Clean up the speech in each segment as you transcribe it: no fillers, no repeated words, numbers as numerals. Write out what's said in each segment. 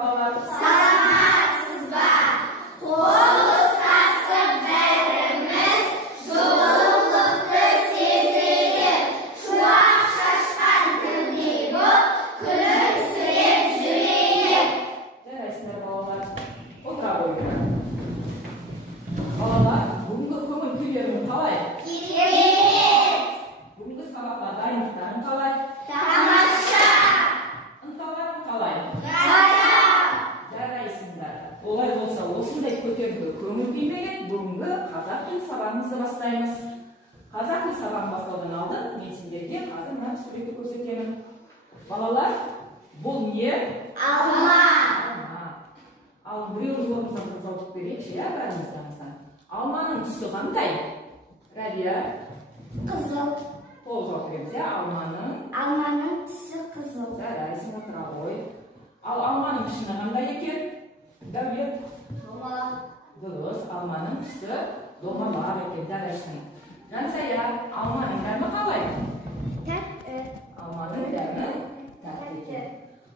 Salatsız var. Koluz kasıp verimiz, şuurlukta sizeyim. Şu an şaşkan kıldı bu, gülümseyip jüreyim. Жарайсыздар балалар. Отыра қойыңдар. Балалар, бүгінгі көңіл күйлерің қалай? Керемет. Бүгінгі сабаққа дайындықтарың қалай? Тамаша. Ынталарың қалай? Ғажап. Жарайсыңдар. Олай болса, осындай көтеріңкі көңіл күймен бүгінгі қазақ тіл сабағымызды бастаймыз. Қазақ тіл сабағын бастаудан алдын мен сендерге қазір мына суретті көрсетемін. Балалар, бұл не? Алма. Ал біреуіміз орнымыздан жауап берейікші, иә, бәрімізден. Алманың түсі қандай? Рәбия? Қызыл. Толық жауап береміз, иә, Алманың түсі қызыл. Жарайсың, отыра қой. Ал алманың пішіні қандай екен? Дәулет? Домалақ. Дұрыс, алманың түсі домалақ екен, жарайсың. Жансая, алманың дәмі қалай? Тәтті. Алманың дәмі тәтті екен.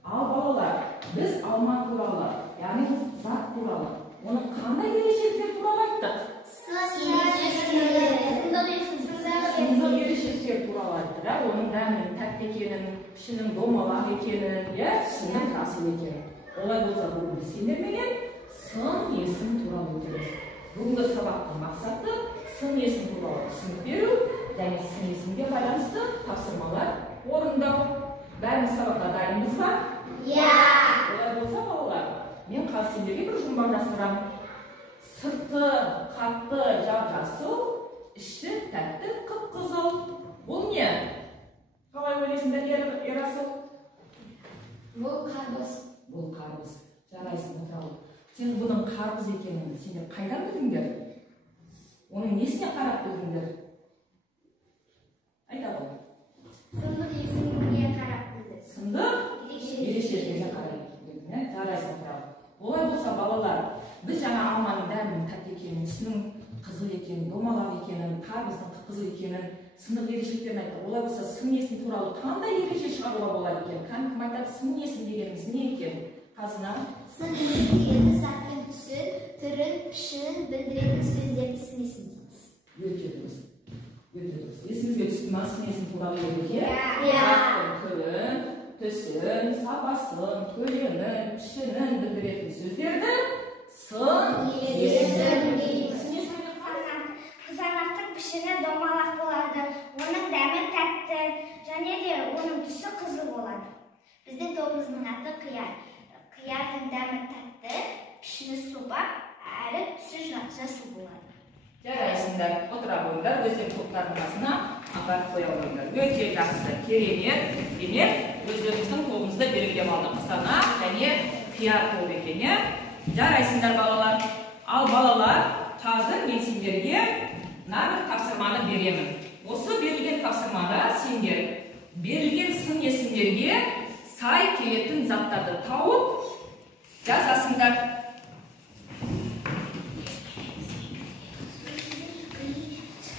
Ал балалар, біз алма туралы, яғни зат туралы, оның қандай ерекшеліктер туралы айттық? Сындық ерекшеліктер туралы айттық, оның дәмінің тәтті екенін, пішінің домалақ екенін, пішінің жасыл екенін. Олай болса, бүгінгі сендермеген сын есім туралы өтеміз. Бүгінгі сабақтың мақсаты сын есім туралы түсінік беру, және сын есімге байланысты тапсырмалар орындау. Бәріміз сабаққа дайынбыз ба? Иә. Олай болса, балалар, мен қазір сендерге бір жұмбақ жасырамын. Сырты қатты жап-жасыл, іші тәтті қып-қызыл. Бұл не? Қалай ойлайсыңдар, Ерасыл? Бұл қарбыз. Бұл қарбыз. Жарайсың, отыралы. Сен бұның қарбыз екенін сендер қайдан білдіңдер? Оның несіне қарап білдіңдер? Айта ғой. Сындық есімге қарап білді. Сындық? Ерекшелігіне қарай. Жарайсың, тұрады. Олай болса, балалар, біз жаңа алманың дәмінің тәтті екенін, түсінің қызыл екенін, домалақ екенін, қарбыздың қызыл екенін, сындық ерекшеліктерін айтты. Олай болса, сын есім туралы қандай ереже шығаруға болады екен? Кім айтады, сын есім дегеніміз не екен? Қазына? Сын есім дегеніміз заттың түсін, түрін, пішінін білдіретін сөздерді сын есім дейміз. Өте дұрыс. Есімізге түсті ма сын есім туралы ереже? Иә. Түрін, түсін, сапасын, көлемін, пішінін білдіретін сөздерді сын есім дейміз. Қызанақтың пішіні домалақ болады, оның дәмі тәтті, және де оның түсі қызыл болады. Біздің тобымыздың аты қияр. Қиярдың дәмі тәтті, пішіні сұбақ, әрі түсі жасыл болады. Жарайсыңдар, отыра қойыңдар, өздерің топтардың басына апарып қоя қойыңдар. Өте жақсы, керемет. Демек, өздеріңіздің тобыңызды белгілеп алдық. Қызанақ және қияр тобы екен. Жарайсыңдар, балалар. Ал балалар, қазір мен сендерге мына бір тапсырманы беремін. Осы берілген тапсырмада сендер берілген сын есімдерге сай келетін заттарды тауып жазасыңдар.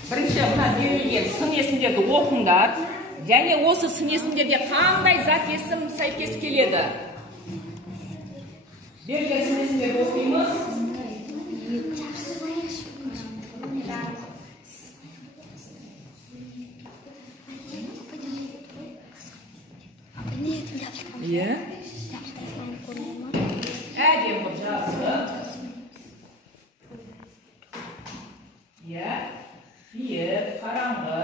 Бірінші мына берілген сын есімдерді оқыңдар, және осы сын есімдерге қандай зат есім сәйкес келеді? Берілген сын есімдерді оқимыз. Әдем бұл жазып. Киіп, қараңғы.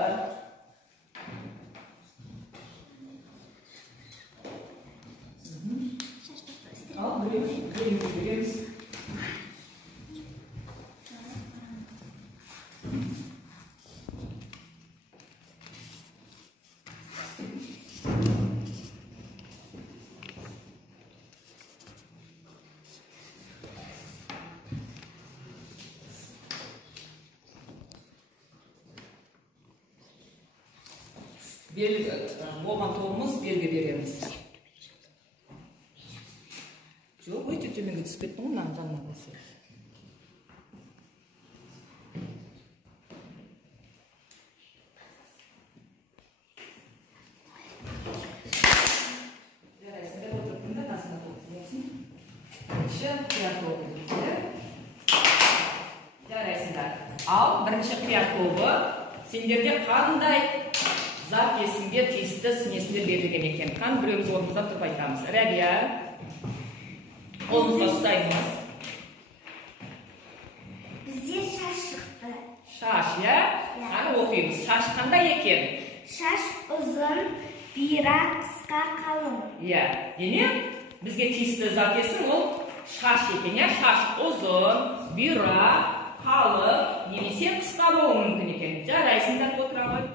Ал, көреміз. Оған тобымыз белгі береміз. Жоқ, өте төменге түсіп кеттің ғой, мынаның жанына қойса. Жарайсың, отырып тыңда, қасына қойып. Бірінші қияр тобы дейді. Жарайсыңдар. Ал бірінші қияр тобы сендерде қандай зат есімге тиісті смесіндер берілген екен. Қан біреуміз орнымыздан тұрып айтамыз. Рәбия, қолымызға ұстаймыз. Бізде шаш шықты. Шаш, я? Аны оқимыз. Шаш қандай екен? Шаш ұзын, бірақ қысқа қалың. Я, демек, бізге тиісті зат есім ол шаш екен, я? Шаш ұзын, бұйра, қалың, немесе қысқа болуы мүмкін екен. Жарайсыңдар, отыра ғой.